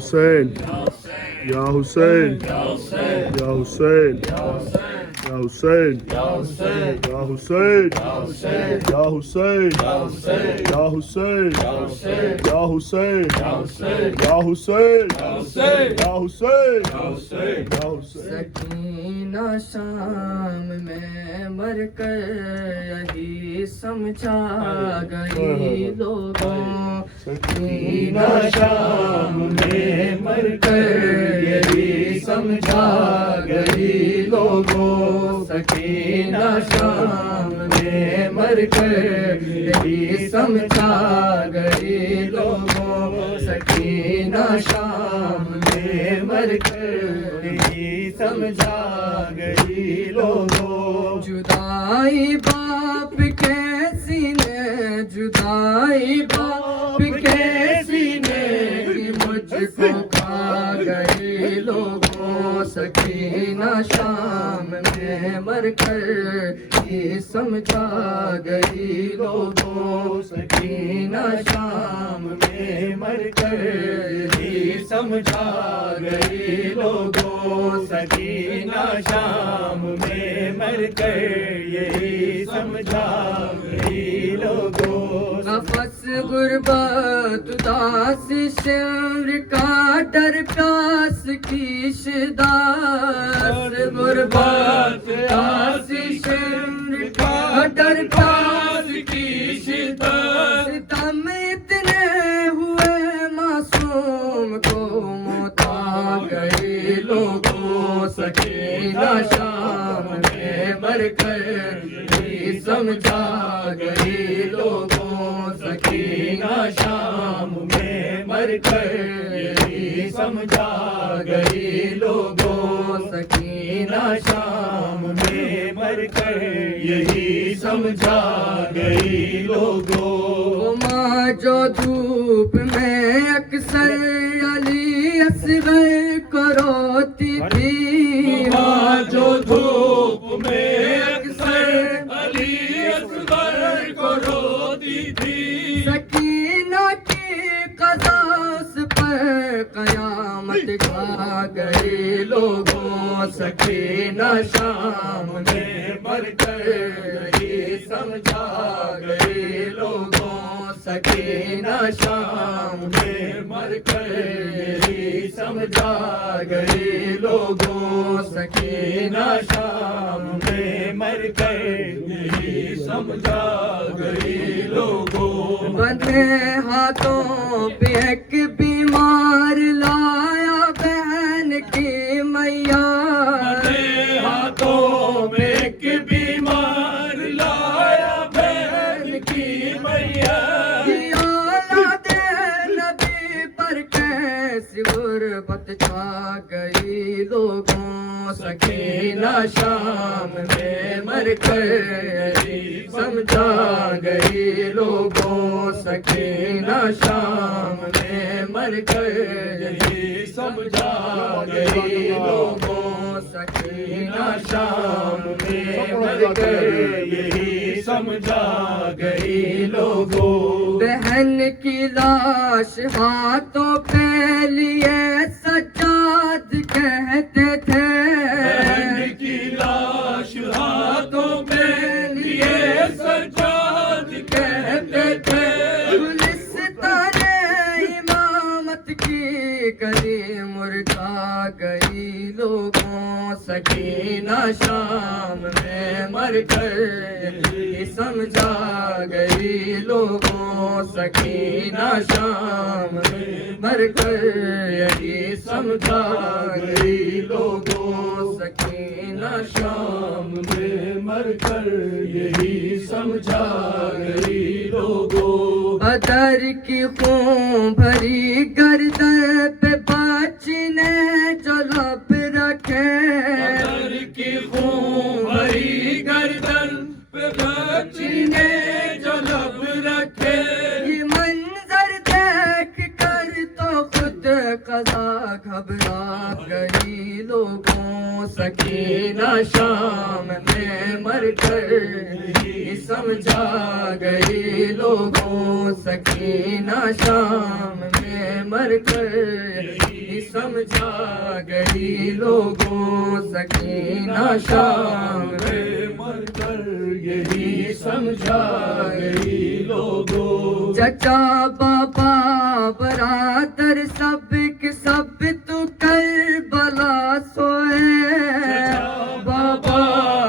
Hussein, Ya Hussein, Ya Hussein, Ya Hussein, Ya Hussein, Ya Hussein, Ya Hussein, Ya Hussein, Ya Hussein, Ya Hussein, Ya Hussein. Sakina شام میں مر کر یہی سمجھا گئی لوگوں، سکینہ شام میں مر کر یہی سمجھا گئی لوگوں، سکینہ شام میں مر کر یہی سمجھا گئی لوگوں، سکینہ شام میں مر کر یہی سمجھا گئی لوگوں، جدائی باپ کے سینے، جدائی باپ کے سینے مجھ کو کھا گئی لوگوں، سکینہ شام میں مر کر یہ سمجھا گئی لوگوں، سکینہ شام میں مر کر یہ سمجھا گئی لوگوں، سکینہ شام میں مر کر یہی سمجھا گئی لوگوں، قفس غربت اداس شمر کا ڈر پیاس کی شدت، غربت اداس شمر کا ڈر پیاس کی شدت، ستم اتنے ہوئے معصوم کو موت آ گئی لوگوں، سکینہ شام میں مر کر یہ سمجھا گئی لوگوں، سکینہ شام میں مر کر یہ سمجھا گئی لوگوں، سکینہ شام میں مر کر یہی سمجھا گئی لوگوں، ماں جو دھوپ میں اکثر علی اصغر کو روتی تھی، ماں جو دھوپ میں اکثر علی اصغر کو روتی تھی، سکینہ کی قضا اس پر قیامت کھا گئی لوگوں، سکینہ شام میں مر کر یہی سمجھا گئی لوگوں، سکینہ شام میں مر کر یہی سمجھا گئی لوگوں، سکینہ شام میں مر کر یہی سمجھا گئی لوگوں، بندے ہاتھوں پہ ایک بیمار لایا بہن کی میاں، بندے ہاتھوں پہ ایک بیمار لایا بہن کی میاں، اولاد نبی پر کیسی غربت چھا گئی لوگوں، سکینہ شام میں مر کر یہی سمجھا گئی لوگوں، سکینہ شام میں مر کر یہی سمجھا گئی لوگوں، سکینہ شام میں مر کر یہی سمجھا گئی لوگوں، بہن کی لاش ہاتھوں پہ لیے سجاد کہتے تھے، بہن کی لاش ہاتھوں پہ لیے سجاد کہتے تھے، گلستان امامت کی کلی مرجھا گئی لوگوں، سکینہ شام میں مر کر یہی سمجھا گئی لوگوں، سکینہ شام میں مر کر یہی سمجھا گئی لوگوں، سکینہ شام میں مر کر یہی سمجھا گئی لوگوں، بدر کی خون بھری گردن پہ بچی نے جو لب رکھے، بدر کی خون بھری گردن پہ بچی نے جو لب رکھے، یہ منظر دیکھ کر تو خود قضا گھبرا گئی لوگوں، سکینہ شام میں مر کر یہ سمجھا گئی لوگوں، سکینہ شام میں مر کر سمجھا گئی لوگوں سکینہ شام میں مر کر یہی سمجھا گئی لوگوں چچا بابا برادر سب کے سب تو کربلا سوئے بابا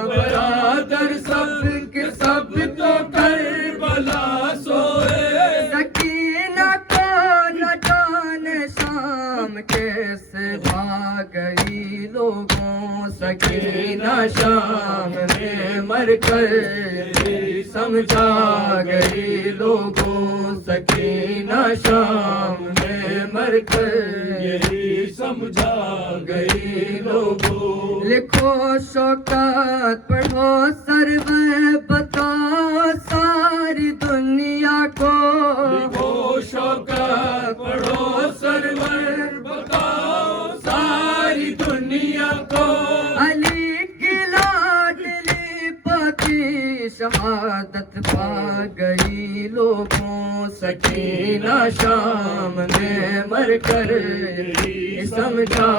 برادر سب کے سب تو کربلا سوئے سکینہ کو نہ جانے شام کیسے بھاگ گئی لوگوں سکینہ شام میں مر کر سمجھا گئی لوگوں سکینہ شام میں مر کر یہی سمجھا گئی لوگوں لکھو شوکت پڑھو سرور بتاؤ ساری دنیا کو لکھو شوکت پڑھو سرور بتاؤ ساری دنیا کو علی کی لاڈلی پاکی شہادت پا گئی لوگوں سکینہ شام میں مر کر سمجھا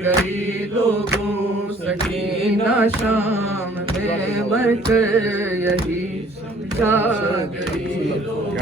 گئی لوگوں سکینہ شام میں مر کر یہی سمجھا گئی لوگوں